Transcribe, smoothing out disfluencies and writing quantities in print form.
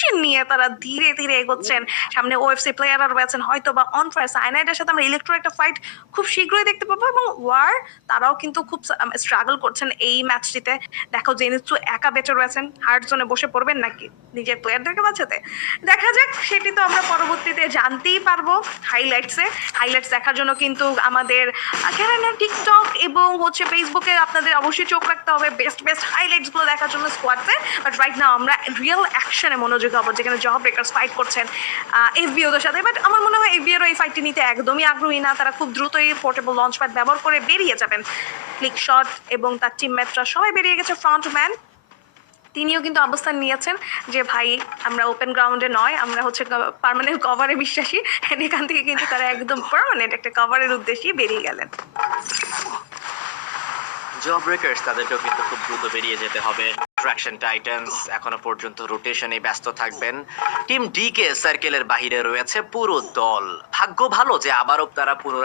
Position নিয়ে তারা ধীরে ধীরে এগোচ্ছেন। সামনে ওএফসি প্লেয়াররা রয়েছেন, হয়তো বা অন ফায়ার সাইনাইডের সাথে আমরা ইলেকট্রো একটা ফাইট খুব শীঘ্রই দেখতে পাবো, এবং ওয়ার তারাও কিন্তু খুব স্ট্রাগল করছেন এই ম্যাচটিতে। দেখো জেনিৎসু একা বেঁচে রয়েছেন, হার্ড জোনে বসে পড়বেন নাকি নিজের প্লেয়ারদেরকে বাঁচাতে, দেখা যাক। সেটি তো আমরা পরবর্তীতে জানতেই পারবো হাইলাইটস দেখার জন্য কিন্তু আমাদের টিকটক এবং হচ্ছে ফেসবুকে আপনাদের অবশ্যই চোখ রাখতে হবে বেস্ট হাইলাইটস গুলো দেখার জন্য স্কোয়াডসে। বাট রাইট নাও আমরা রিয়েল অ্যাকশনে মনোযোগী হবো, যেখানে জব ব্রেকার্স ফাইট করছেন এফবিওদের সাথে। বাট আমার মনে হয় এফবিওর এই ফাইটটি নিতে একদমই আগ্রহী না, তারা খুব দ্রুতই পোর্টেবল লঞ্চ প্যাড ব্যবহার করে বেরিয়ে যাবেন। ক্লিক শট এবং তার টিমমেটরা সবাই বেরিয়ে গেছে। ফ্রন্টম্যান তিনিও কিন্তু অবস্থান নিয়েছেন যে ভাই আমরা ওপেন গ্রাউন্ডে নয়, আমরা হচ্ছে পার্মানেন্ট কভারে বিশ্বাসী। এখান থেকে কিন্তু তারা একদম পার্মানেন্ট একটা কভারের উদ্দেশ্যেই বেরিয়ে গেলেন। জব ব্রেকার্স তাদেরকেও কিন্তু খুব দ্রুত বেরিয়ে যেতে হবে। ট্র্যাকশন টাইটান্স এখনো পর্যন্ত রোটেশনে ব্যস্ত থাকবেন। টিম ডি কে সার্কেলের বাহিরে রয়েছে পুরো দল। ভাগ্য ভালো যে আবারও তারা পুনরায়